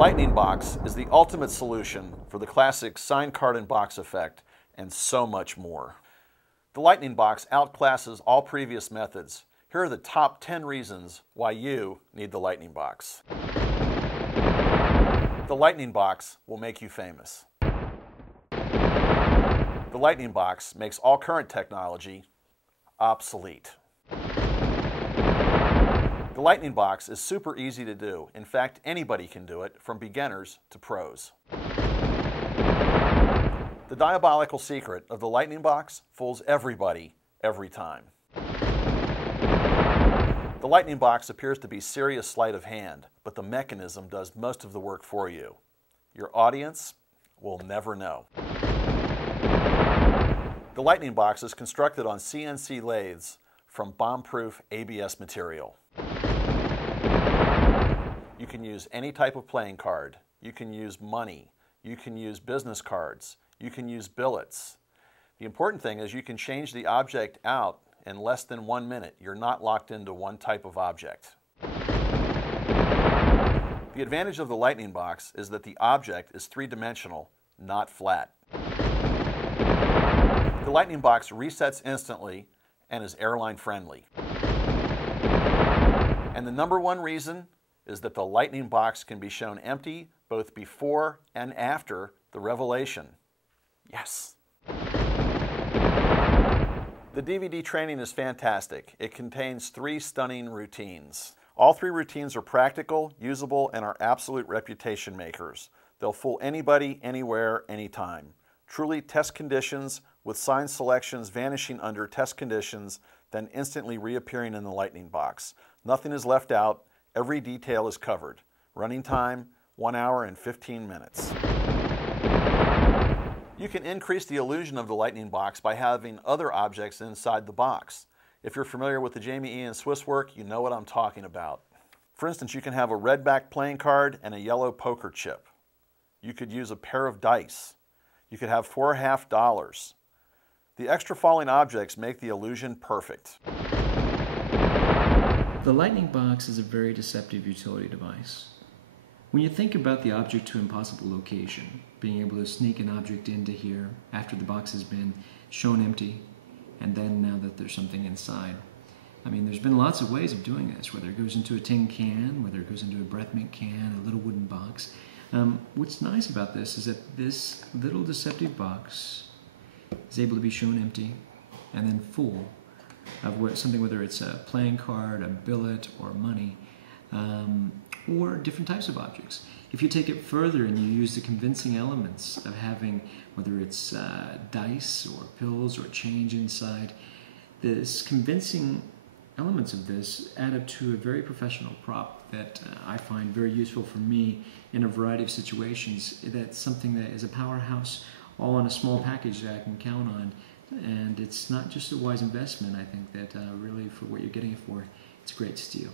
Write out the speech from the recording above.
Lightning Box is the ultimate solution for the classic sign card and box effect and so much more. The Lightning Box outclasses all previous methods. Here are the top 10 reasons why you need the Lightning Box. The Lightning Box will make you famous. The Lightning Box makes all current technology obsolete. The Lightning Box is super easy to do. In fact, anybody can do it, from beginners to pros. The diabolical secret of the Lightning Box fools everybody, every time. The Lightning Box appears to be serious sleight of hand, but the mechanism does most of the work for you. Your audience will never know. The Lightning Box is constructed on CNC lathes from bomb-proof ABS material. You can use any type of playing card. You can use money. You can use business cards. You can use billets. The important thing is you can change the object out in less than 1 minute. You're not locked into one type of object. The advantage of the Lightning Box is that the object is three-dimensional, not flat. The Lightning Box resets instantly and is airline friendly. And the number one reason is that the Lightning Box can be shown empty both before and after the revelation. Yes! The DVD training is fantastic. It contains 3 stunning routines. All 3 routines are practical, usable, and are absolute reputation makers. They'll fool anybody, anywhere, anytime. Truly test conditions with sign selections vanishing under test conditions, then instantly reappearing in the Lightning Box. Nothing is left out. Every detail is covered. Running time, 1 hour and 15 minutes. You can increase the illusion of the Lightning Box by having other objects inside the box. If you're familiar with the Jamie Ian Swiss work, you know what I'm talking about. For instance, you can have a red back playing card and a yellow poker chip. You could use a pair of dice. You could have 4 $1/2. The extra falling objects make the illusion perfect. The Lightning Box is a very deceptive utility device. When you think about the object to impossible location, being able to sneak an object into here after the box has been shown empty, and then now that there's something inside. I mean, there's been lots of ways of doing this, whether it goes into a tin can, whether it goes into a breath mint can, a little wooden box. What's nice about this is that this little deceptive box is able to be shown empty and then full of something, whether it's a playing card, a billet, or money, or different types of objects. If you take it further and you use the convincing elements of having, whether it's dice or pills or change inside, this convincing elements of this add up to a very professional prop that I find very useful for me in a variety of situations. That's something that is a powerhouse, all in a small package that I can count on. And it's not just a wise investment. I think that really, for what you're getting it for, it's a great steal.